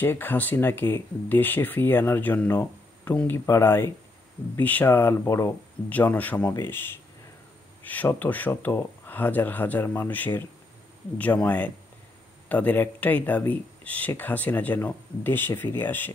শেখ হাসিনাকে দেশে ফিরিয়ে আনার জন্য টুঙ্গিপাড়ায় বিশাল বড় জনসমাবেশ, শত শত হাজার হাজার মানুষের জমায়েত। তাদের একটাই দাবি, শেখ হাসিনা যেন দেশে ফিরে আসে।